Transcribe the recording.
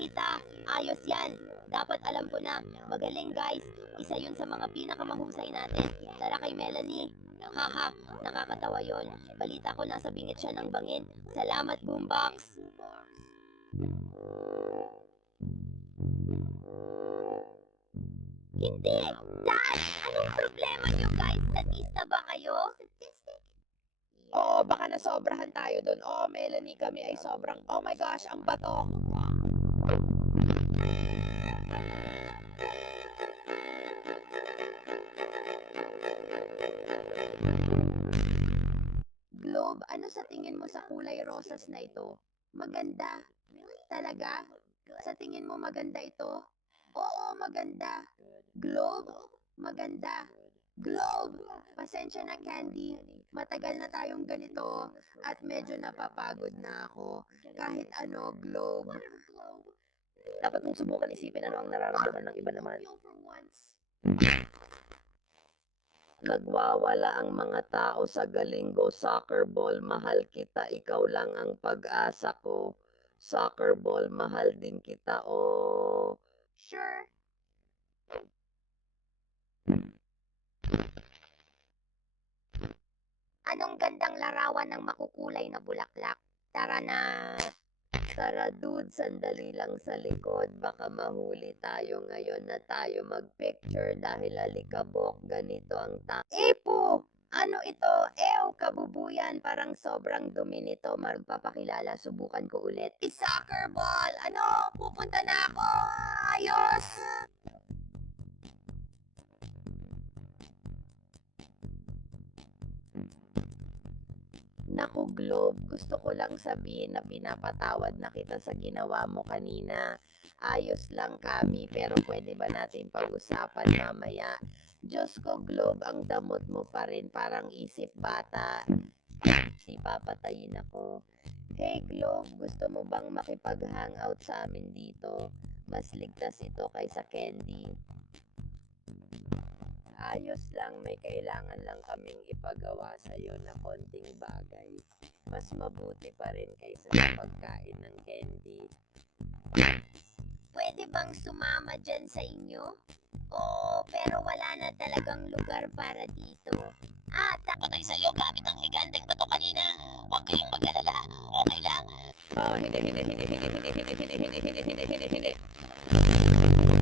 kita. Ayos yan. Dapat alam ko na. Magaling guys. Isa yun sa mga pinakamahusay natin. Tara kay Melanie. Haha, nakakatawa yon. Balita ko nasa bingit siya ng bangin. Salamat, Boombox. Hindi! Dad! Anong problema niyo guys? Statista ba kayo? Oo, baka nasobrahan tayo doon. Oo, Melanie, kami ay sobrang, oh my gosh, ang bato. Globe, ano sa tingin mo sa kulay rosas na ito? Maganda. Talaga? Sa tingin mo maganda ito? Oo, maganda. Globe, maganda. Globe, pasensya na Candy. Matagal na tayong ganito at medyo napapagod na ako. Kahit ano, Globe. Dapat mong subukan isipin ano ang nararamdaman ng iba naman. Nagwawala ang mga tao sa Galingo Soccer Ball. Mahal kita, ikaw lang ang pag-asa ko. Soccer Ball, mahal din kita, oh. Sure. Anong gandang larawan ng makukulay na bulaklak? Tara na. Tara dude, sandali lang sa likod. Baka mahuli tayo ngayon na tayo mag-picture dahil alikabok. Ganito ang Epo! Ano ito? Ew, kabubuyan. Parang sobrang dumi nito. Magpapakilala, subukan ko ulit. Soccer ball! Ano? Pupunta na ako! Ayos! Naku Globe, gusto ko lang sabihin na pinapatawad na kita sa ginawa mo kanina. Ayos lang kami, pero pwede ba natin pag-usapan mamaya? Diyos ko Globe, ang damot mo pa rin, parang isip bata. Si papatayin ako. Hey Globe, gusto mo bang makipag-hangout sa amin dito? Mas ligtas ito kaysa candy. Ayos lang, may kailangan lang kaming ipagawa sa'yo na konting bagay. Mas mabuti pa rin kaysa sa pagkain ng candy. Pwede bang sumama dyan sa inyo? Oo, pero wala na talagang lugar para dito. Patay sa'yo gamit ang higanteng bato kanina. Huwag kayong mag-alala. Okay lang. Hindi.